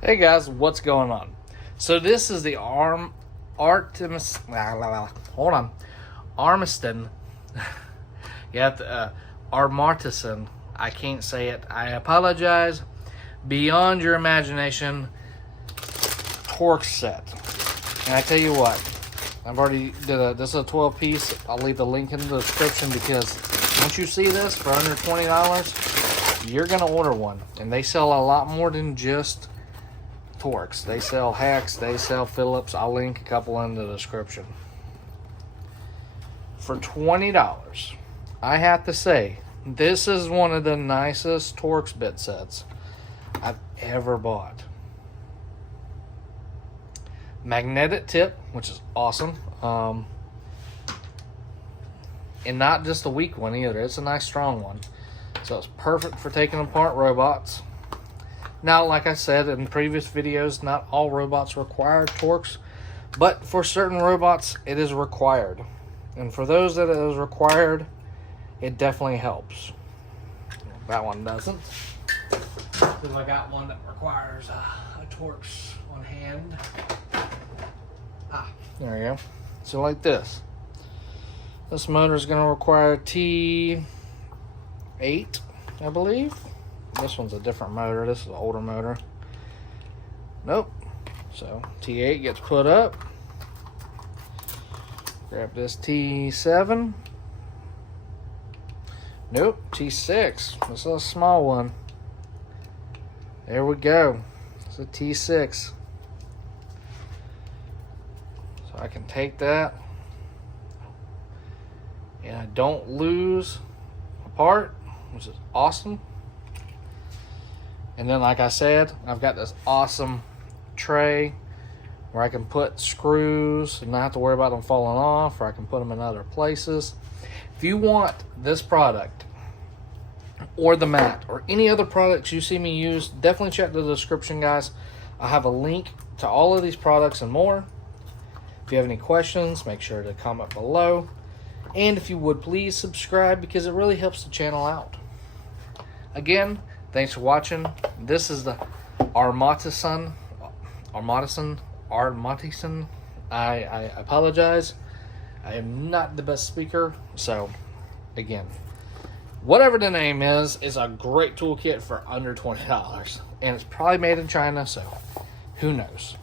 Hey guys, what's going on? So this is the Armiston. You have to Armartison. I can't say it. I apologize. Beyond your imagination, Torx set. And I tell you what, I've already did this is a 12 piece. I'll leave the link in the description because once you see this for under $20, you're gonna order one. And they sell a lot more than just Torx. They sell Hacks, they sell Phillips. I'll link a couple in the description. For $20, I have to say, this is one of the nicest Torx bit sets I've ever bought. Magnetic tip, which is awesome. And not just a weak one either. It's a nice strong one. So it's perfect for taking apart robots. Now, like I said in previous videos, not all robots require Torx, but for certain robots, it is required. And for those that it is required, it definitely helps. That one doesn't. Because I got one that requires a Torx on hand. There you go. So like this. This motor is going to require T8, I believe. This one's a different motor. This is an older motor. Nope. So T8 gets put up. Grab this T7. Nope. T6. This is a small one. There we go. It's a T6. So I can take that. And I don't lose a part, which is awesome. And then, like I said, I've got this awesome tray where I can put screws and not have to worry about them falling off, or I can put them in other places. If you want this product or the mat or any other products you see me use, definitely check the description, guys. I have a link to all of these products and more. If you have any questions, make sure to comment below. And if you would, please subscribe because it really helps the channel out. Again, thanks for watching. This is the Armartison. I apologize. I am not the best speaker. So, again, whatever the name is a great toolkit for under $20. And it's probably made in China, so who knows.